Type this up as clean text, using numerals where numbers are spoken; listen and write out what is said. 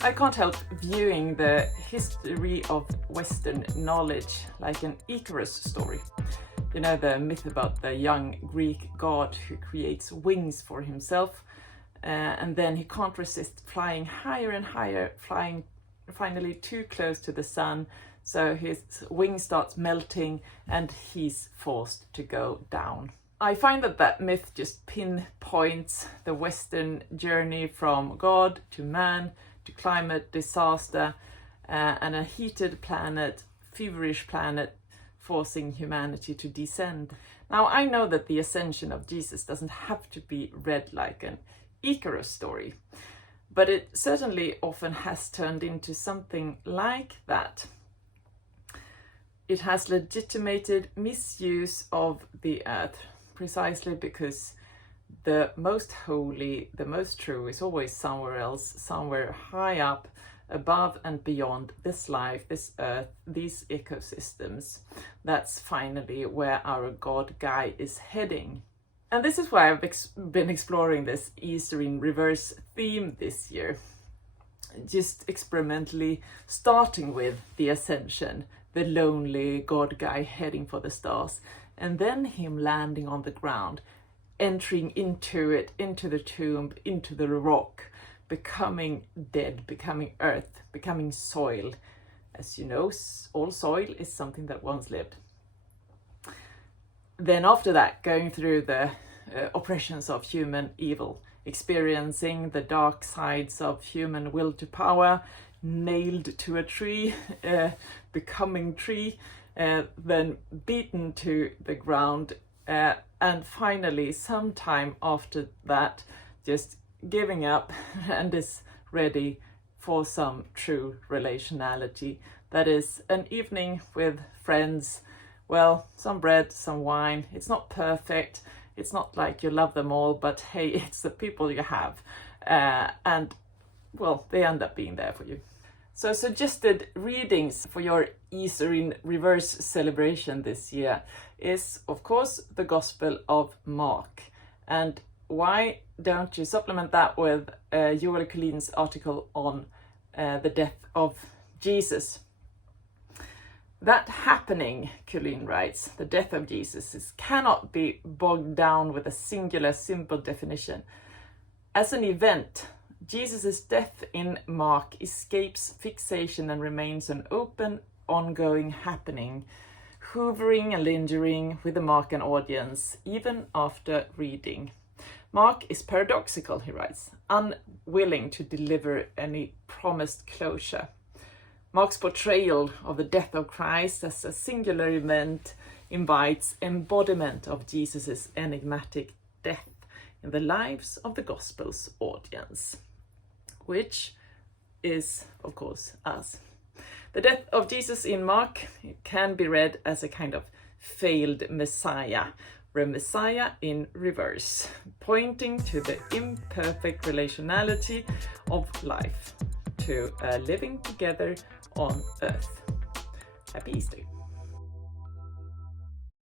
I can't help viewing the history of Western knowledge like an Icarus story. You know, the myth about the young Greek god who creates wings for himself, and then he can't resist flying higher and higher, flying finally too close to the sun, so his wing starts melting and he's forced to go down. I find that myth just pinpoints the Western journey from God to man, to climate disaster, and a heated planet, feverish planet, forcing humanity to descend. Now, I know that the ascension of Jesus doesn't have to be read like an Icarus story, but it certainly often has turned into something like that. It has legitimated misuse of the earth, precisely because the most holy, the most true is always somewhere else, somewhere high up, above and beyond this life, this earth, these ecosystems. That's finally where our God guy is heading. And this is why I've been exploring this Easter in reverse theme this year. Just experimentally starting with the ascension, the lonely God guy heading for the stars, and then him landing on the ground, entering into it, into the tomb, into the rock, becoming dead, becoming earth, becoming soil. As you know, all soil is something that once lived. Then after that, going through the oppressions of human evil, experiencing the dark sides of human will to power, nailed to a tree, becoming tree, then beaten to the ground, and finally, sometime after that, just giving up and is ready for some true relationality. That is an evening with friends, well, some bread, some wine. It's not perfect. It's not like you love them all, but hey, it's the people you have. And well, they end up being there for you. So suggested readings for your Easter in reverse celebration this year is, of course, the Gospel of Mark. And why don't you supplement that with Kuhlin's article on the death of Jesus? That happening, Kuhlin writes, the death of Jesus, cannot be bogged down with a singular, simple definition. As an event, Jesus' death in Mark escapes fixation and remains an open, ongoing happening, hovering and lingering with the Markan audience, even after reading. Mark is paradoxical, he writes, unwilling to deliver any promised closure. Mark's portrayal of the death of Christ as a singular event invites embodiment of Jesus' enigmatic death in the lives of the Gospel's audience, which is, of course, us. The death of Jesus in Mark can be read as a kind of failed Messiah, or a Messiah in reverse, pointing to the imperfect relationality of life, to living together on earth. Happy Easter!